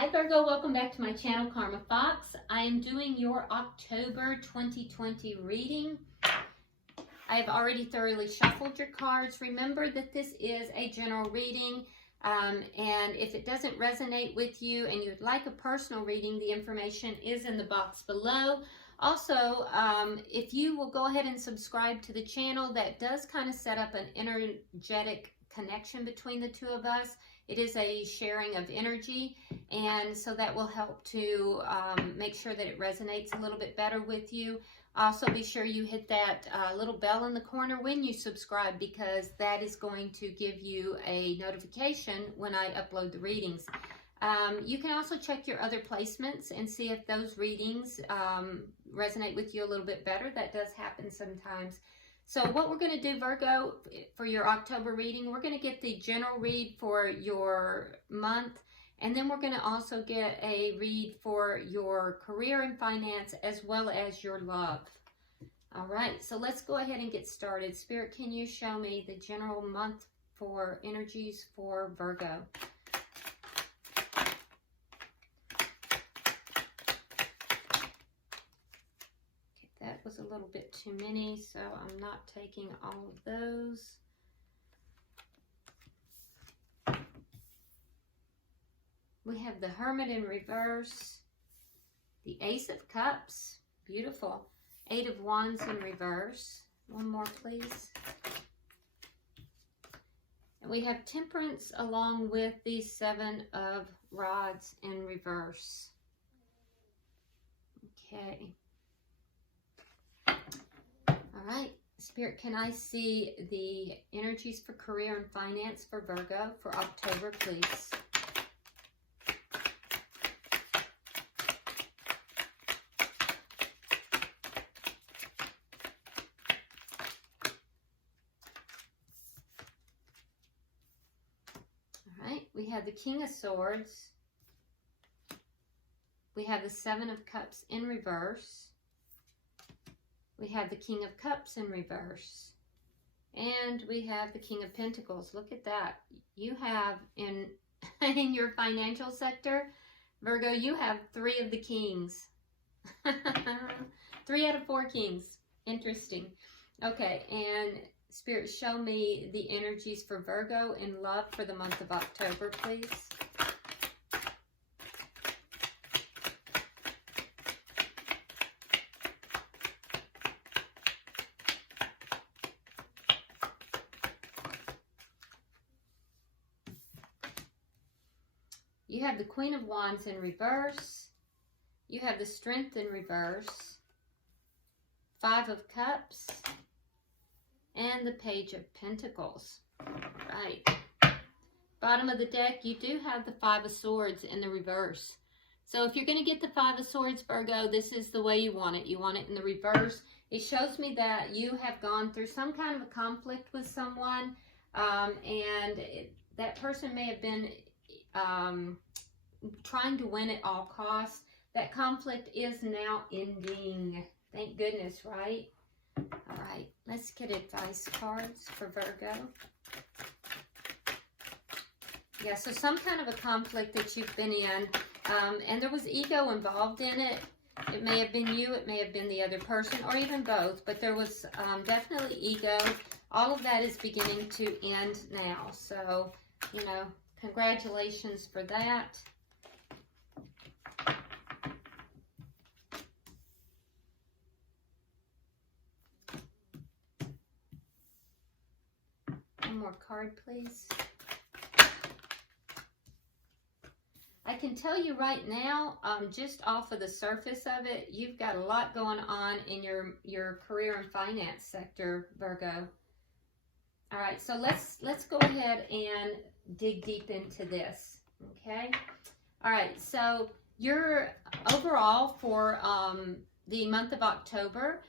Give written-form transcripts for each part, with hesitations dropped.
Hi Virgo, welcome back to my channel, Karma Fox. I am doing your October 2020 reading. I have already thoroughly shuffled your cards. Remember that this is a general reading, and if it doesn't resonate with you and you'd like a personal reading, the information is in the box below. Also, if you will go ahead and subscribe to the channel, that does kind of set up an energetic connection between the two of us. It is a sharing of energy, and so that will help to make sure that it resonates a little bit better with you. Also, be sure you hit that little bell in the corner when you subscribe, because that is going to give you a notification when I upload the readings. You can also check your other placements and see if those readings resonate with you a little bit better. That does happen sometimes. So what we're going to do, Virgo, for your October reading, we're going to get the general read for your month, and then we're going to also get a read for your career and finance as well as your love. All right, so let's go ahead and get started. Spirit, can you show me the general month for energies for Virgo? That was a little bit too many, so I'm not taking all of those. We have the Hermit in reverse, the Ace of Cups, beautiful, Eight of Wands in reverse. One more, please. And we have Temperance along with the Seven of Rods in reverse. Okay. All right, Spirit, can I see the energies for career and finance for Virgo for October, please? All right, we have the King of Swords. We have the Seven of Cups in reverse. We have the King of Cups in reverse, and we have the King of Pentacles. Look at that. You have in your financial sector, Virgo, you have three of the kings. 3 out of 4 kings. Interesting. Okay, and Spirit, show me the energies for Virgo in love for the month of October, please. You have the Queen of Wands in reverse. You have the Strength in reverse. 5 of Cups. And the Page of Pentacles. Right. Bottom of the deck, you do have the 5 of Swords in the reverse. So if you're going to get the 5 of Swords, Virgo, this is the way you want it. You want it in the reverse. It shows me that you have gone through some kind of a conflict with someone. That person may have been trying to win at all costs. That conflict is now ending. Thank goodness, right? All right, let's get advice cards for Virgo. Yeah, so some kind of a conflict that you've been in, and there was ego involved in it. It may have been you, it may have been the other person, or even both, but there was definitely ego. All of that is beginning to end now. So, you know, congratulations for that. One more card, please. I can tell you right now, just off of the surface of it, you've got a lot going on in your career and finance sector, Virgo. All right, so let's go ahead and dig deep into this, okay? All right, so your overall for the month of October,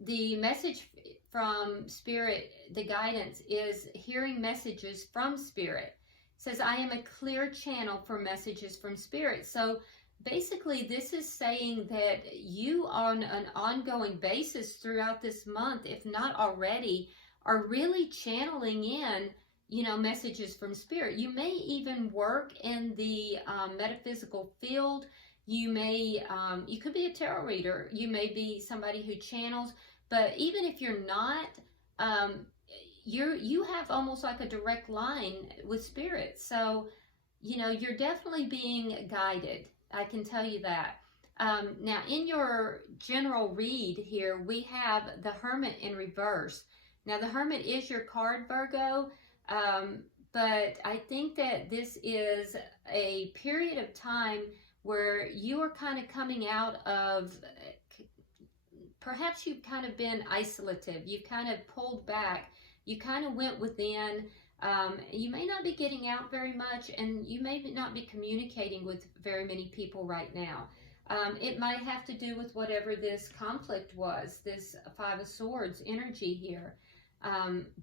the message from Spirit, the guidance is hearing messages from Spirit. It says, I am a clear channel for messages from Spirit. So basically this is saying that you on an ongoing basis throughout this month, if not already, are really channeling in messages from Spirit. You may even work in the metaphysical field. You may, you could be a tarot reader. You may be somebody who channels. But even if you're not, you have almost like a direct line with Spirit. So, you're definitely being guided. I can tell you that. Now, in your general read here, we have the Hermit in reverse. Now, the Hermit is your card, Virgo, but I think that this is a period of time where you are kind of coming out of, perhaps you've kind of been isolative. You've kind of pulled back. You kind of went within. You may not be getting out very much, and you may not be communicating with very many people right now. It might have to do with whatever this conflict was, this Five of Swords energy here.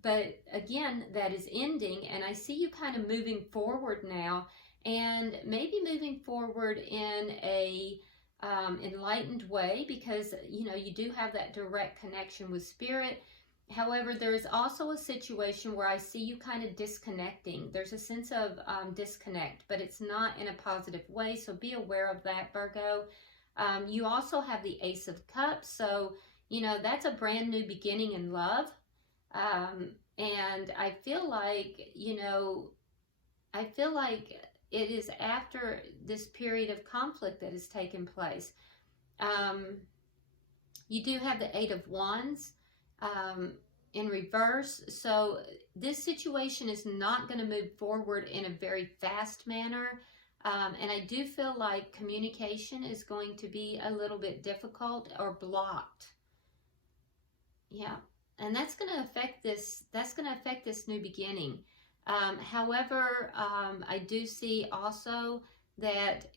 But again, that is ending, and I see you kind of moving forward now, and maybe moving forward in a enlightened way, because you do have that direct connection with Spirit. However, there is also a situation where I see you kind of disconnecting. There's a sense of disconnect, but it's not in a positive way, so be aware of that, Virgo. You also have the Ace of Cups, so that's a brand new beginning in love. And I feel like it is after this period of conflict that has taken place. You do have the Eight of Wands in reverse. So this situation is not going to move forward in a very fast manner. And I do feel like communication is going to be a little bit difficult or blocked. Yeah. And that's going to affect this. That's going to affect this new beginning. However, I do see also that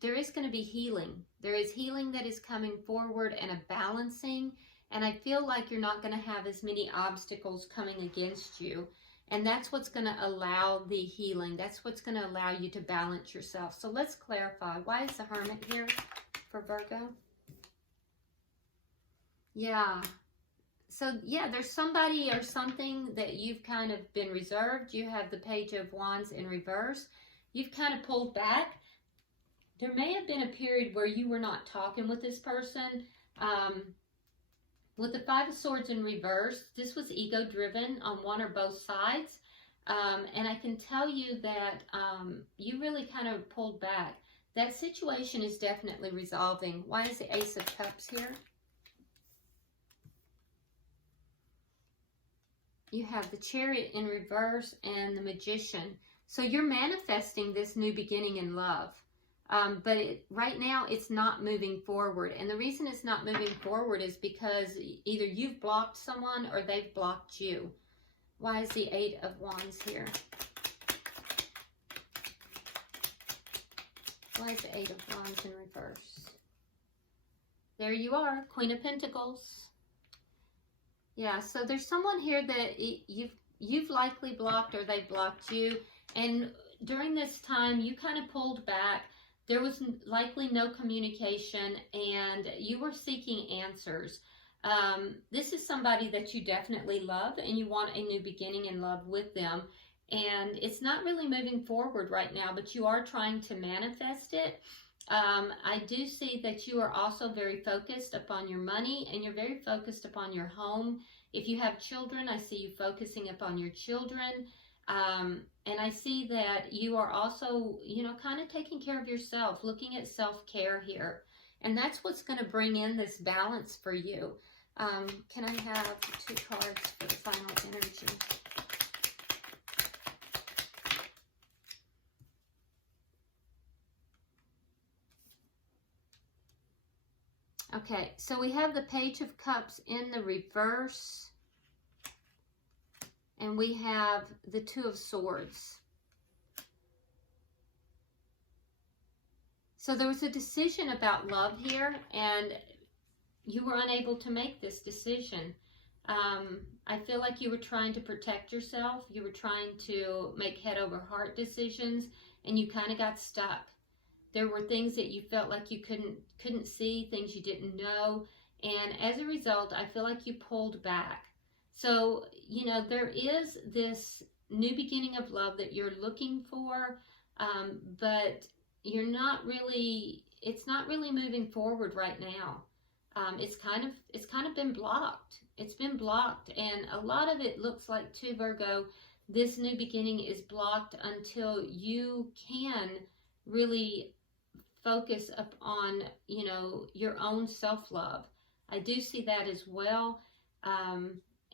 there is going to be healing. There is healing that is coming forward and a balancing. And I feel like you're not going to have as many obstacles coming against you. And that's what's going to allow the healing. That's what's going to allow you to balance yourself. So let's clarify. Why is the Hermit here for Virgo? Yeah. So, yeah, there's somebody or something that you've kind of been reserved. You have the Page of Wands in reverse. You've kind of pulled back. There may have been a period where you were not talking with this person. With the Five of Swords in reverse, this was ego-driven on one or both sides. And I can tell you that you really kind of pulled back. That situation is definitely resolving. Why is the Ace of Cups here? You have the Chariot in reverse and the Magician. So you're manifesting this new beginning in love. But right now it's not moving forward. And the reason it's not moving forward is because either you've blocked someone or they've blocked you. Why is the Eight of Wands here? Why is the Eight of Wands in reverse? There you are, Queen of Pentacles. Yeah, so there's someone here that you've likely blocked or they've blocked you. And during this time, you kind of pulled back. There was likely no communication and you were seeking answers. This is somebody that you definitely love and you want a new beginning in love with them. And it's not really moving forward right now, but you are trying to manifest it. I do see that you are also very focused upon your money and you're very focused upon your home. If you have children, I see you focusing upon your children. And I see that you are also, kind of taking care of yourself, looking at self-care here. And that's what's going to bring in this balance for you. Can I have 2 cards for the final energy? Okay, so we have the Page of Cups in the reverse. And we have the Two of Swords. So there was a decision about love here, and you were unable to make this decision. I feel like you were trying to protect yourself. You were trying to make head over heart decisions, and you kind of got stuck. There were things that you felt like you couldn't see, things you didn't know, and as a result, I feel like you pulled back. So, there is this new beginning of love that you're looking for, but you're not really, it's not really moving forward right now. It's kind of been blocked. It's been blocked, and a lot of it looks like, too, Virgo, this new beginning is blocked until you can really focus upon, you know, your own self-love. I do see that as well.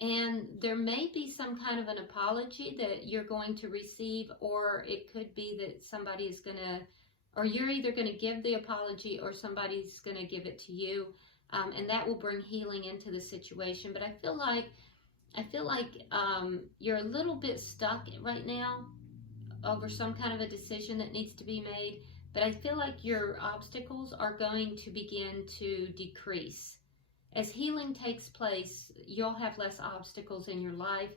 And there may be some kind of an apology that you're going to receive, or it could be that somebody is going to, or you're either going to give the apology or somebody's going to give it to you. And that will bring healing into the situation. But I feel like you're a little bit stuck right now over some kind of a decision that needs to be made. But I feel like your obstacles are going to begin to decrease. As healing takes place, you'll have less obstacles in your life.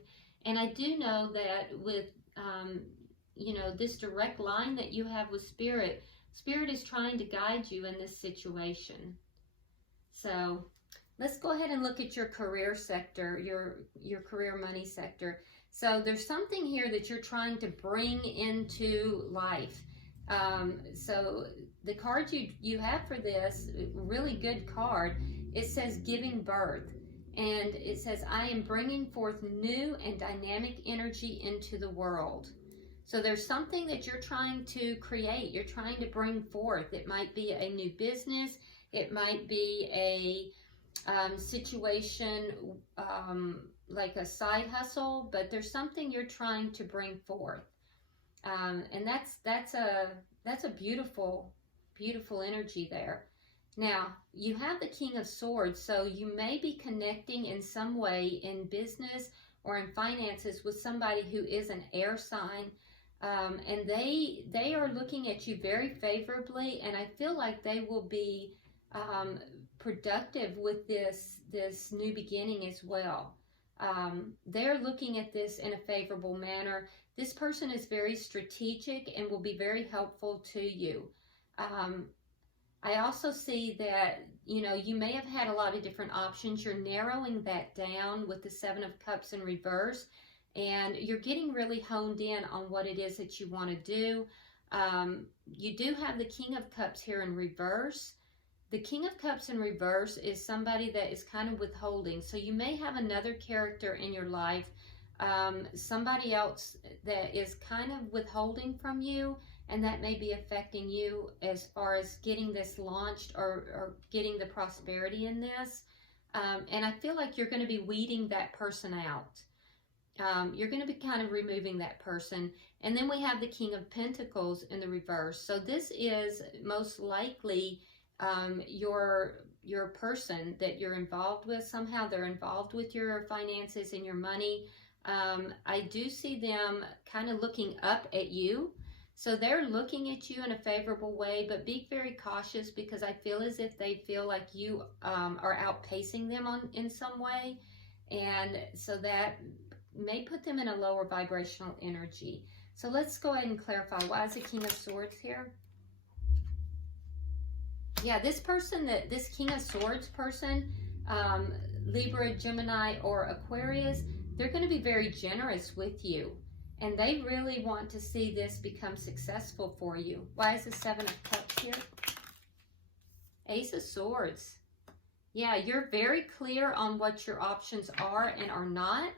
And I do know that with, you know, this direct line that you have with Spirit, Spirit is trying to guide you in this situation. So let's go ahead and look at your career sector, your career money sector. So there's something here that you're trying to bring into life. So the card you have for this, really good card, it says giving birth. And it says, I am bringing forth new and dynamic energy into the world. So there's something that you're trying to create. You're trying to bring forth. It might be a new business. It might be a situation like a side hustle, but there's something you're trying to bring forth. And that's a beautiful, beautiful energy there. Now, you have the King of Swords, so you may be connecting in some way in business or in finances with somebody who is an air sign, and they are looking at you very favorably, and I feel like they will be productive with this new beginning as well. They're looking at this in a favorable manner. This person is very strategic and will be very helpful to you. I also see that, you know, you may have had a lot of different options. You're narrowing that down with the Seven of Cups in reverse, and you're getting really honed in on what it is that you want to do. You do have the King of Cups here in reverse. The King of Cups in reverse is somebody that is kind of withholding. So you may have another character in your life, somebody else that is kind of withholding from you, and that may be affecting you as far as getting this launched or getting the prosperity in this. And I feel like you're going to be weeding that person out. You're going to be kind of removing that person. And then we have the King of Pentacles in the reverse. So this is most likely your person that you're involved with. Somehow they're involved with your finances and your money. I do see them kind of looking up at you. So they're looking at you in a favorable way, but be very cautious, because I feel as if they feel like you are outpacing them in some way. And so that may put them in a lower vibrational energy. So let's go ahead and clarify. Why is the King of Swords here? Yeah, this person, this King of Swords person, Libra, Gemini, or Aquarius, they're going to be very generous with you. And they really want to see this become successful for you. Why is the Seven of Cups here? Ace of Swords. Yeah, you're very clear on what your options are and are not.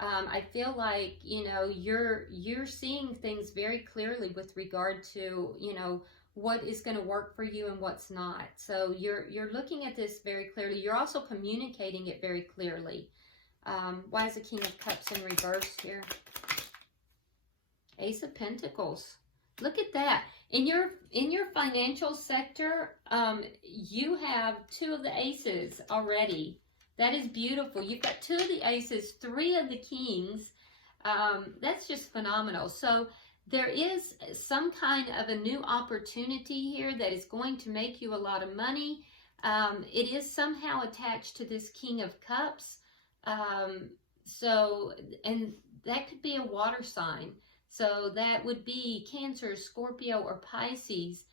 I feel like, you know, you're seeing things very clearly with regard to, you know, what is going to work for you and what's not. So you're looking at this very clearly. You're also communicating it very clearly. Why is the King of Cups in reverse here? Ace of Pentacles. Look at that. In your financial sector, you have two of the aces already. That is beautiful. You've got two of the aces, three of the kings. That's just phenomenal. So there is some kind of a new opportunity here that is going to make you a lot of money. It is somehow attached to this King of Cups. And that could be a water sign. So that would be Cancer, Scorpio, or Pisces.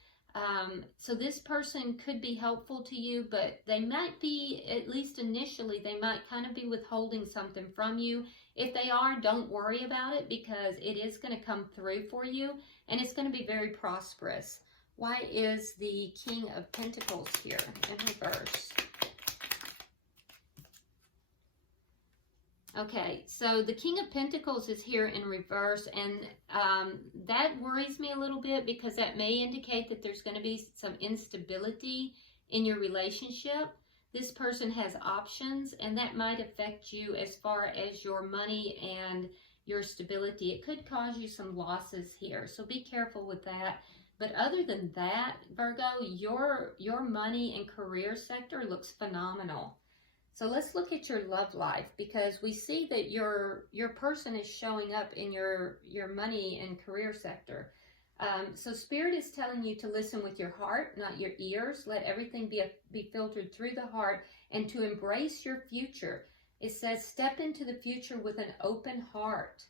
So this person could be helpful to you, but they might be, at least initially, they might kind of be withholding something from you. If they are, don't worry about it, because it is going to come through for you, and it's going to be very prosperous. Why is the King of Pentacles here in reverse? Okay, so the King of Pentacles is here in reverse, and that worries me a little bit, because that may indicate that there's going to be some instability in your relationship. This person has options, and that might affect you as far as your money and your stability. It could cause you some losses here, so be careful with that. But other than that, Virgo, your money and career sector looks phenomenal. So let's look at your love life, because we see that your person is showing up in your money and career sector. So Spirit is telling you to listen with your heart, not your ears. Let everything be filtered through the heart, and to embrace your future. It says step into the future with an open heart.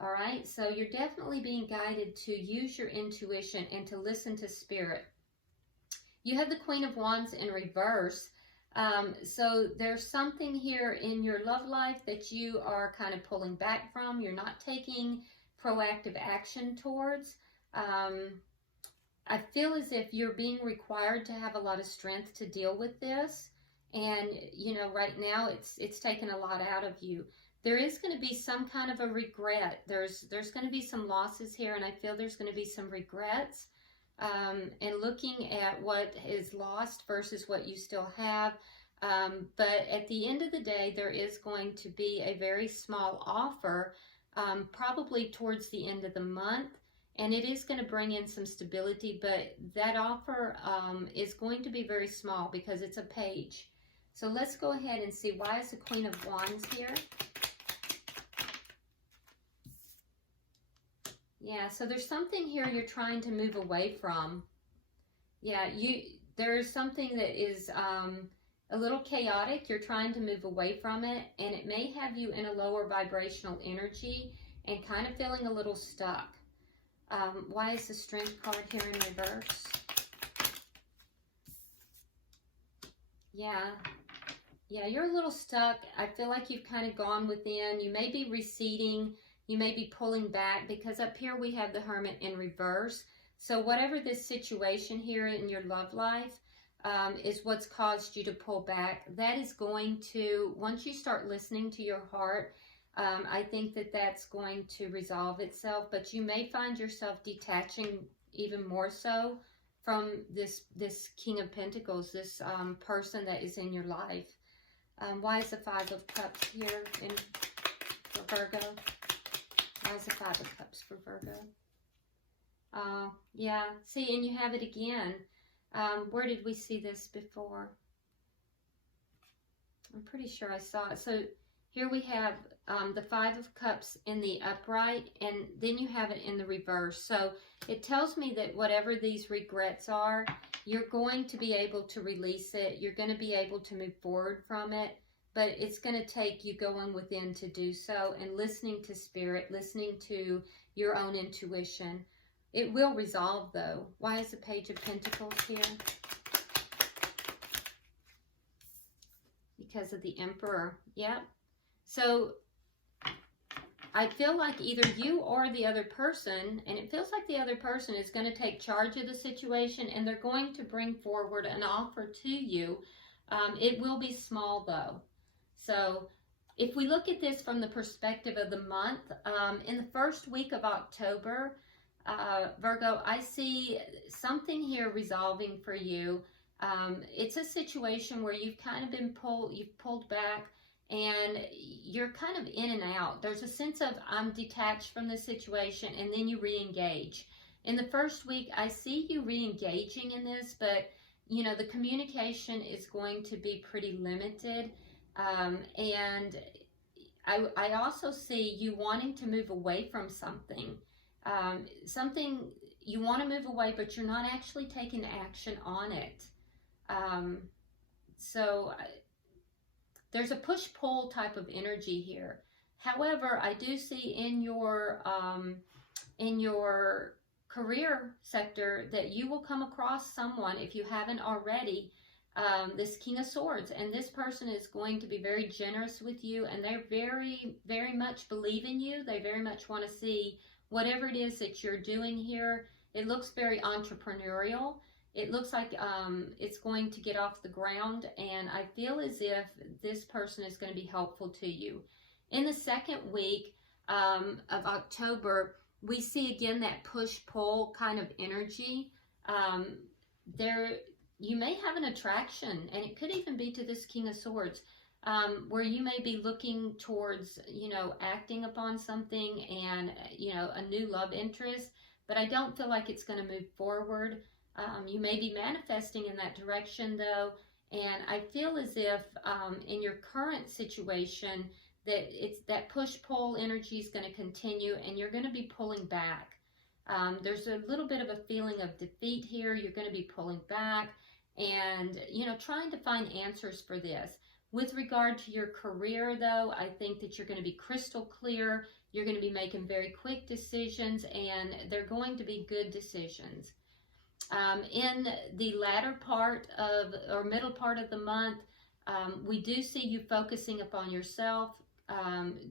All right, so you're definitely being guided to use your intuition and to listen to Spirit. You have the Queen of Wands in reverse. So there's something here in your love life that you are kind of pulling back from. You're not taking proactive action towards. I feel as if you're being required to have a lot of strength to deal with this. And, you know, right now it's taken a lot out of you. There is going to be some kind of a regret. There's going to be some losses here, and I feel there's going to be some regrets. And looking at what is lost versus what you still have. But at the end of the day, there is going to be a very small offer, probably towards the end of the month. And it is going to bring in some stability, but that offer is going to be very small because it's a page. So let's go ahead and see, why is the Queen of Wands here? Yeah, so there's something here you're trying to move away from. Yeah, there's something that is a little chaotic. You're trying to move away from it, and it may have you in a lower vibrational energy and kind of feeling a little stuck. Why is the Strength card here in reverse? Yeah, you're a little stuck. I feel like you've kind of gone within. You may be receding. You may be pulling back, because up here we have the Hermit in reverse. So whatever this situation here in your love life is what's caused you to pull back, that is going to, once you start listening to your heart, I think that that's going to resolve itself. But you may find yourself detaching even more so from this King of Pentacles, this person that is in your life. Why is the Five of Cups here for Virgo? Why is the Five of Cups for Virgo? Yeah, see, and you have it again. Where did we see this before? I'm pretty sure I saw it. So here we have the Five of Cups in the upright, and then you have it in the reverse. So it tells me that whatever these regrets are, you're going to be able to release it. You're going to be able to move forward from it. But it's going to take you going within to do so, and listening to Spirit, listening to your own intuition. It will resolve, though. Why is the Page of Pentacles here? Because of the Emperor. Yep. So I feel like either you or the other person, and it feels like the other person is going to take charge of the situation, and they're going to bring forward an offer to you. It will be small, though. So if we look at this from the perspective of the month, in the first week of October, Virgo, I see something here resolving for you. It's a situation where you've kind of been pulled back, and you're kind of in and out. There's a sense of I'm detached from the situation, and then you re-engage. In the first week, I see you re-engaging in this, but you know, the communication is going to be pretty limited. And I also see you wanting to move away from something. Something you want to move away, but you're not actually taking action on it. So there's a push-pull type of energy here. However, I do see in your career sector that you will come across someone, if you haven't already, this King of Swords, and this person is going to be very generous with you, and they're very, very much believe in you. They very much want to see whatever it is that you're doing here. It looks very entrepreneurial. It looks like it's going to get off the ground, and I feel as if this person is going to be helpful to you. In the second week of October, we see again that push-pull kind of energy. You may have an attraction, and it could even be to this King of Swords, where you may be looking towards, acting upon something and, a new love interest, but I don't feel like it's going to move forward. You may be manifesting in that direction, though, and I feel as if in your current situation that push-pull energy is going to continue, and you're going to be pulling back. There's a little bit of a feeling of defeat here. You're going to be pulling back and, trying to find answers for this. With regard to your career, though, I think that you're going to be crystal clear. You're going to be making very quick decisions, and they're going to be good decisions. In the latter part of, or middle part of the month, we do see you focusing upon yourself.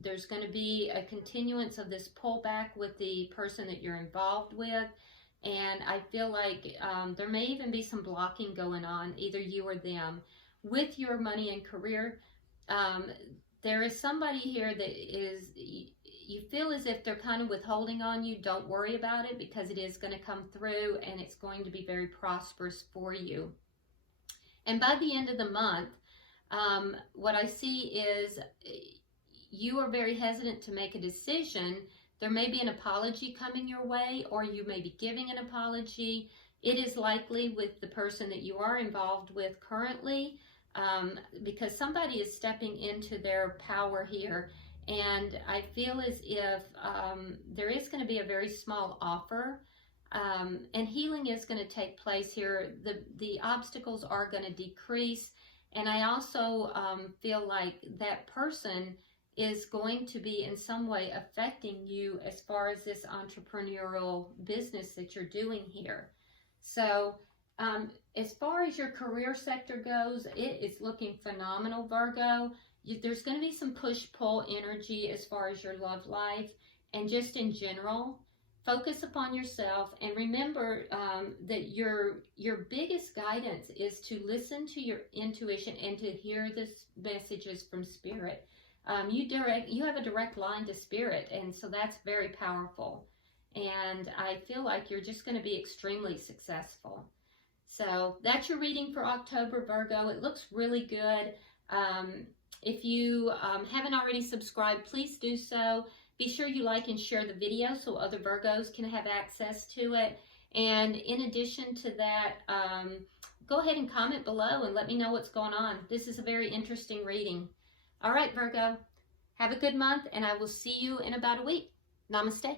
There's going to be a continuance of this pullback with the person that you're involved with. And I feel like there may even be some blocking going on, either you or them. With your money and career, there is somebody here that is, you feel as if they're kind of withholding on you. Don't worry about it, because it is going to come through, and it's going to be very prosperous for you. And by the end of the month, what I see is you are very hesitant to make a decision. There may be an apology coming your way, or you may be giving an apology. It is likely with the person that you are involved with currently, because somebody is stepping into their power here. And I feel as if there is going to be a very small offer, and healing is going to take place here. The obstacles are going to decrease. And I also feel like that person is going to be in some way affecting you as far as this entrepreneurial business that you're doing here. So as far as your career sector goes, it is looking phenomenal, Virgo. There's going to be some push-pull energy as far as your love life, and just in general. Focus upon yourself, and remember that your biggest guidance is to listen to your intuition and to hear the messages from Spirit. You have a direct line to Spirit, and so that's very powerful. And I feel like you're just going to be extremely successful. So that's your reading for October, Virgo. It looks really good. If you haven't already subscribed, please do so. Be sure you like and share the video so other Virgos can have access to it. And in addition to that, go ahead and comment below and let me know what's going on. This is a very interesting reading. All right, Virgo, have a good month, and I will see you in about a week. Namaste.